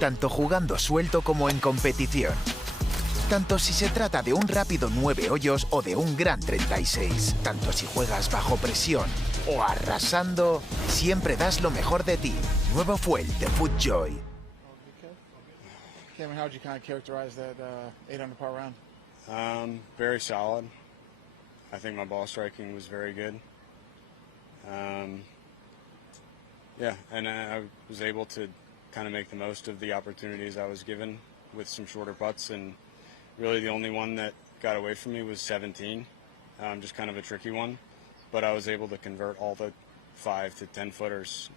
tanto jugando suelto como en competición. Tanto si se trata de un rápido 9 hoyos o de un gran 36. Tanto si juegas bajo presión o arrasando, siempre das lo mejor de ti. Nuevo Fuel de FootJoy. Cameron, how would you kind of characterize that 8 under par round? Very solid. I think my ball striking was very good. Yeah, and I was able to kind of make the most of the opportunities I was given with some shorter putts, and really the only one that got away from me was 17, just kind of a tricky one, but I was able to convert all the 5 to 10 footers,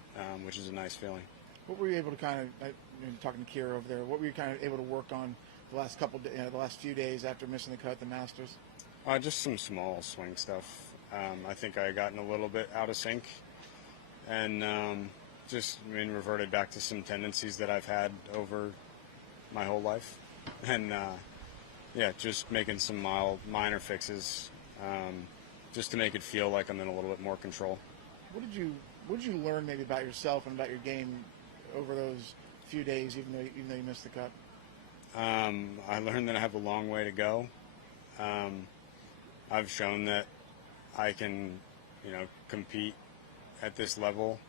which is a nice feeling. What were you able to kind of, talking to Kira over there, what were you kind of able to work on the last few days after missing the cut at the Masters? Just some small swing stuff. I think I had gotten a little bit out of sync, and reverted back to some tendencies that I've had over my whole life, and yeah, just making some minor fixes, just to make it feel like I'm in a little bit more control. What did you learn maybe about yourself and about your game over those few days, even though you missed the cut? I learned that I have a long way to go. I've shown that I can, compete at this level,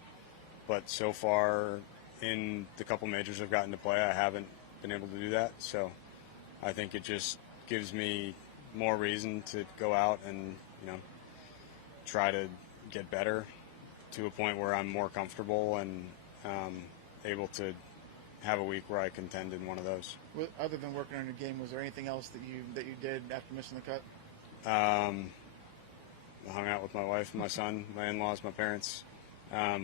but so far in the couple majors I've gotten to play, I haven't been able to do that. So I think it just gives me more reason to go out and, try to get better to a point where I'm more comfortable and able to have a week where I contend in one of those. Other than working on your game, was there anything else that you did after missing the cut? I hung out with my wife, my son, my in-laws, my parents.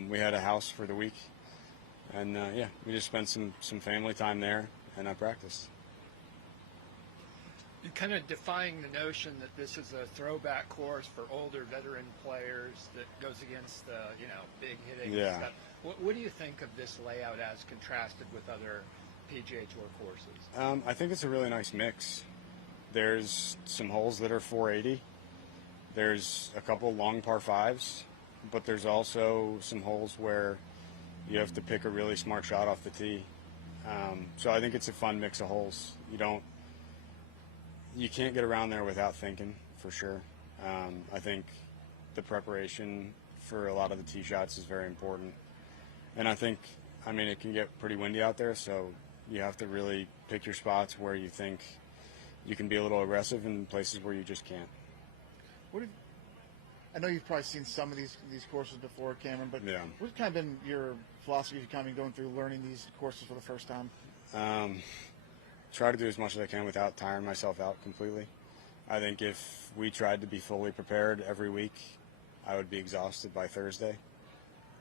We had a house for the week, and yeah, we just spent some family time there, and I practiced. You're kind of defying the notion that this is a throwback course for older veteran players that goes against the big hitting stuff. What do you think of this layout as contrasted with other PGA Tour courses? I think it's a really nice mix. There's some holes that are 480. There's a couple long par 5s, but there's also some holes where you have to pick a really smart shot off the tee. So I think it's a fun mix of holes. You can't get around there without thinking, for sure. I think the preparation for a lot of the tee shots is very important. And I think, it can get pretty windy out there, so you have to really pick your spots where you think you can be a little aggressive in places where you just can't. I know you've probably seen some of these courses before, Cameron, but yeah. What's kind of been your philosophy of kind of going through learning these courses for the first time? Try to do as much as I can without tiring myself out completely. I think if we tried to be fully prepared every week, I would be exhausted by Thursday.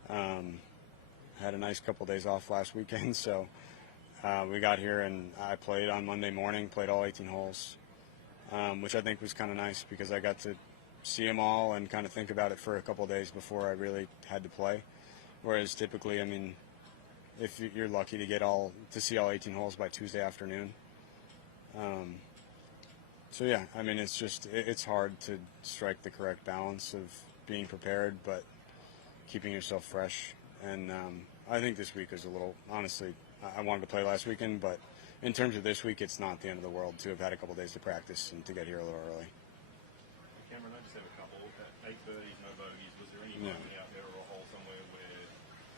Had a nice couple days off last weekend, so we got here and I played on Monday morning, played all 18 holes, which I think was kind of nice because I got to see them all and kind of think about it for a couple days before I really had to play. Whereas typically, if you're lucky to see all 18 holes by Tuesday afternoon. So yeah, it's hard to strike the correct balance of being prepared but keeping yourself fresh. And I think this week is honestly, I wanted to play last weekend, but in terms of this week, it's not the end of the world to have had a couple days to practice and to get here a little early. Cameron, I just have a couple. At 8 birdies, no bogeys. Was there any moment out there or a hole somewhere where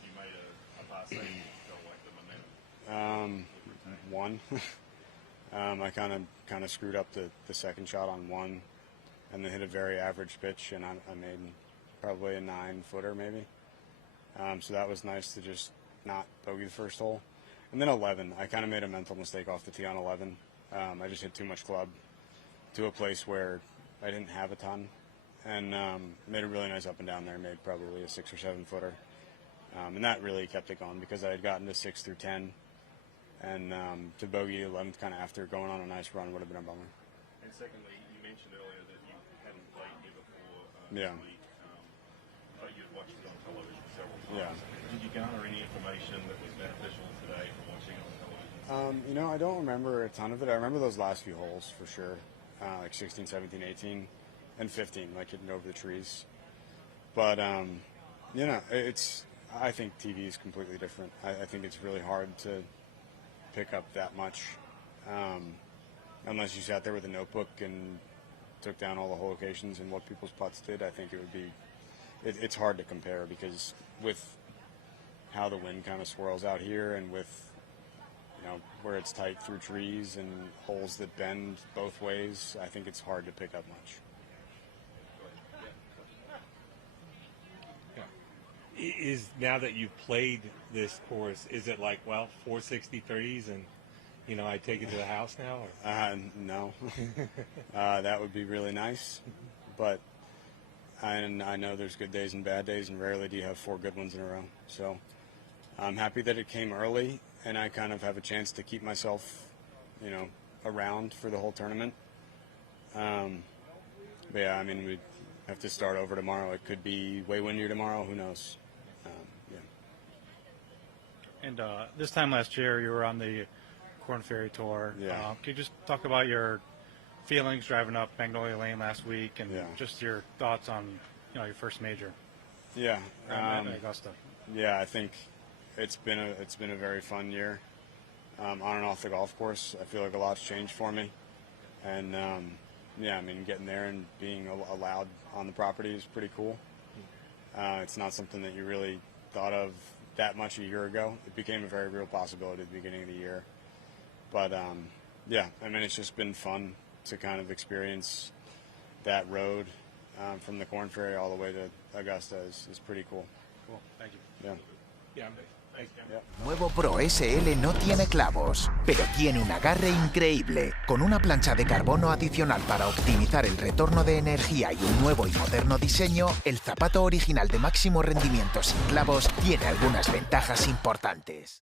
you made a pass that you felt like the momentum? One. I kind of screwed up the second shot on one, and then hit a very average pitch, and I made probably a 9-footer maybe. So that was nice to just not bogey the first hole. And then 11, I kind of made a mental mistake off the tee on 11. I just hit too much club to a place where I didn't have a ton, and made a really nice up and down there. Made probably a 6 or 7-footer, and that really kept it going because I had gotten to 6 through 10, and to bogey 11th kind of after going on a nice run would have been a bummer. And secondly, you mentioned earlier that you hadn't played here before yeah. this week, but you'd watched it on television several times. Yeah. Did you garner any information that was beneficial today from watching it on television? I don't remember a ton of it. I remember those last few holes for sure, like 16, 17, 18, and 15, like hitting over the trees. But, I think TV is completely different. I think it's really hard to pick up that much unless you sat there with a notebook and took down all the hole locations and what people's putts did. I think it would be, it's hard to compare because with how the wind kind of swirls out here and with, you know, where it's tight through trees and holes that bend both ways, I think it's hard to pick up much. Is now that you've played this course, is it like, well, 463s and, you know, I take it to the house now? Or? No. That would be really nice, but I know there's good days and bad days, and rarely do you have 4 good ones in a row. So I'm happy that it came early, and I kind of have a chance to keep myself, you know, around for the whole tournament. But yeah, I mean, we have to start over tomorrow. It could be way windier tomorrow. Who knows? Yeah. And this time last year, you were on the Corn Ferry Tour. Yeah. Can you just talk about your feelings driving up Magnolia Lane last week, and just your thoughts on, you know, your first major? Yeah. At Augusta. Yeah, I think it's been a very fun year on and off the golf course. I feel like a lot's changed for me, and yeah, I mean, getting there and being allowed on the property is pretty cool. It's not something that you really thought of that much a year ago. It became a very real possibility at the beginning of the year. But yeah, I mean, it's just been fun to kind of experience that road from the Corn Ferry all the way to Augusta is pretty cool. Cool, thank you. Yeah. Yeah, thanks, Yeah. Nuevo Pro SL no tiene clavos, pero tiene un agarre increíble. Con una plancha de carbono adicional para optimizar el retorno de energía y un nuevo y moderno diseño, el zapato original de máximo rendimiento sin clavos tiene algunas ventajas importantes.